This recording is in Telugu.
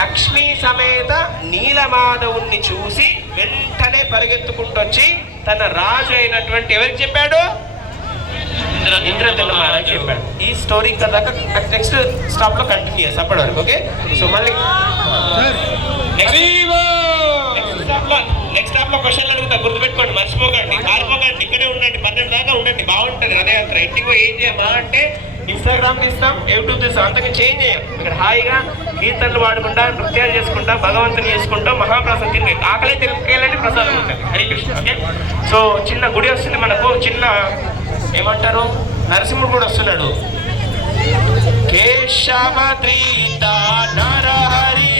లక్ష్మీ సమేత నీలమాధవుణ్ణి చూసి వెంటనే పరిగెత్తుకుంటొచ్చి తన రాజు అయినటువంటి ఎవరికి చెప్పాడు? ఇంద్రద్యుమ్న మహారాజు చెప్పాడు. ఈ స్టోరీ కదా నెక్స్ట్ స్టాప్ లో కంటిన్యూ చేస్తాం అప్పటి వరకు. ఓకే, సో మళ్ళీ నెక్స్ట్ స్టాప్ లో క్వశ్చన్లు అడుగుతా, గుర్తుపెట్టుకోండి, మర్చిపోకండి, కాలిపోకండి, ఇక్కడే ఉండండి, 12 దాకా ఉండండి, బాగుంటుంది రథయాత్ర. ఇంటికి పోయి ఏం చేయమా అంటే ఇన్స్టాగ్రామ్ తీస్తాం, యూట్యూబ్ తీస్తాం, అంతగా చేంజ్ చేయం. ఇక్కడ హాయిగా కీర్తనలు పాడుకుంటా, నృత్యాలు చేసుకుంటా, భగవంతుని చేసుకుంటాం, మహాప్రసాదం తిరిగి ఆకలి తిరిగి ప్రసాదం ఉంటుంది. హరికృష్ణ. ఓకే, సో చిన్న గుడి వస్తుంది మనకు, చిన్న ఏమంటారు నరసింహుడు కూడా వస్తున్నాడు. కేశవ త్రీత నరహరి